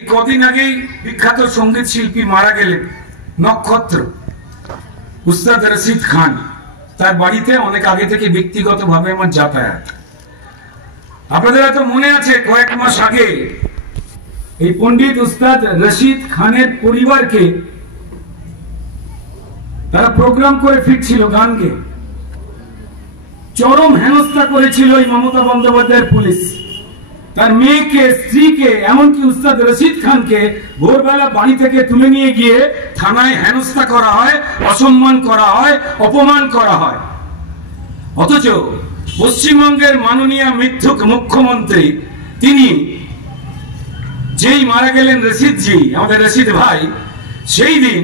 কদিন আগেই বিখ্যাত সঙ্গীত শিল্পী মারা গেলেন, নক্ষত্র উস্তাদ রশিদ খান। তার বাড়িতে অনেক আগে থেকে ব্যক্তিগতভাবে আমার যাতায়াত। আপনাদের হয়তো মনে আছে কয়েক মাস আগে এই পণ্ডিত উস্তাদ রশিদ খানের পরিবারকে তারা প্রোগ্রাম করে ফিরছিল গান গেয়ে, চরম হেনস্থা করেছিল এই মমতা বন্দ্যোপাধ্যায়ের পুলিশ। তার মেয়েকে, স্ত্রীকে, এমনকি উস্তাদ রশিদ খানকে ভোরবেলা বাড়ি থেকে তুলে নিয়ে গিয়ে থানায় হেনস্থা করা হয়, অসম্মান করা হয়, অপমান করা হয়। অথচ পশ্চিমবঙ্গের মাননীয় মিথ্যুক মুখ্যমন্ত্রী তিনি যেই মারা গেলেন রশিদজি, আমাদের রশিদ ভাই, সেই দিন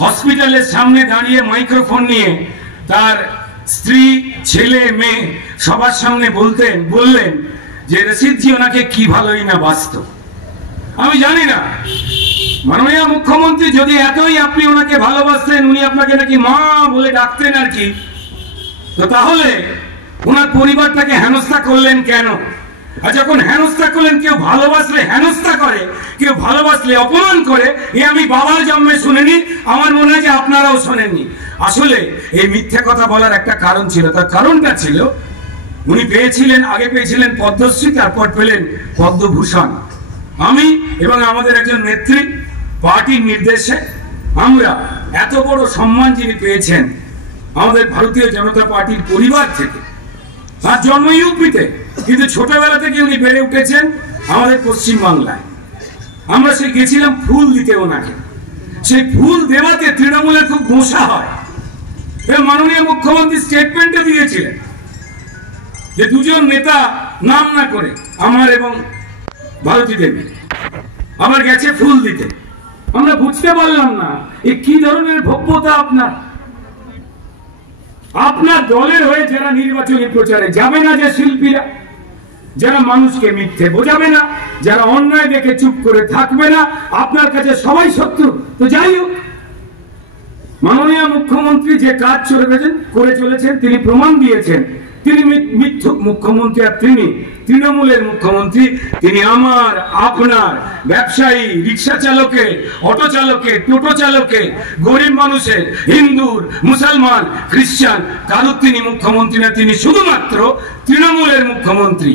হসপিটালের সামনে দাঁড়িয়ে মাইক্রোফোন নিয়ে তার স্ত্রী, ছেলে, মেয়ে সবার সামনে বললেন যে রশিদজি ওনাকে কি ভালোই না বাসত। আমি জানি না মাননীয় মুখ্যমন্ত্রী যদি এতই আপনি ওনাকে ভালোবাসতেন, উনি আপনাকে নাকি মা বলে ডাকতেন আর কি, তো তাহলে ওনার পরিবারটাকে হেনস্থা করলেন কেন? আর যখন হেনস্থা করলেন, কেউ ভালোবাসলে হেনস্থা করে, কেউ ভালোবাসলে অপমান করে, এ আমি বাবার জন্মে শুনিনি, আমার মনে হয় যে আপনারাও শোনেননি। আসলে এই মিথ্যে কথা বলার একটা কারণ ছিল। তার কারণটা ছিল উনি আগে পেয়েছিলেন পদ্মশ্রী, তারপর পেলেন পদ্মভূষণ। আমি এবং আমাদের একজন নেত্রী পার্টির নির্দেশে আমরা এত বড় সম্মান যিনি পেয়েছেন আমাদের ভারতীয় জনতা পার্টির পরিবার থেকে। তার জন্ম ইউপিতে, কিন্তু ছোটবেলা থেকে উনি বেড়ে উঠেছেন আমাদের পশ্চিম বাংলায়। আমরা সেই গেছিলাম ফুল দিতে ওনাকে। সেই ফুল দেওয়াতে তৃণমূলের খুব গোসা হয়। মাননীয় মুখ্যমন্ত্রী স্টেটমেন্টে দিয়েছিলেন যে দুজন নেতা নাম না করে, আমার এবং ভারতী দেবী, আমার গেছে ফুল দিতে। আমরা বুঝতে পারলাম না এ কি ধরনের ভব্যতা আপনার দলের হয়ে যারা নির্বাচনী প্রচারে যাবে না, যে শিল্পীরা, যারা মানুষকে মিথ্যে বোঝাবে না, যারা অন্যায় দেখে চুপ করে থাকবে না, আপনার কাছে সবাই শত্রু। তো যাই হোক, মাননীয় মুখ্যমন্ত্রী যে কাজ করে চলেছেন, তিনি প্রমাণ দিয়েছেন তিনি মিথ্যুক মুখ্যমন্ত্রী। আর তিনি তৃণমূলের মুখ্যমন্ত্রী। তিনি আমার, আপনার, ব্যবসায়ী, রিক্সা চালকে, অটো চালকে, টোটো চালকে, গরিব মানুষের, হিন্দুর, মুসলমান, খ্রিস্টান, কারুর তিনি মুখ্যমন্ত্রী না। তিনি শুধুমাত্র তৃণমূলের মুখ্যমন্ত্রী।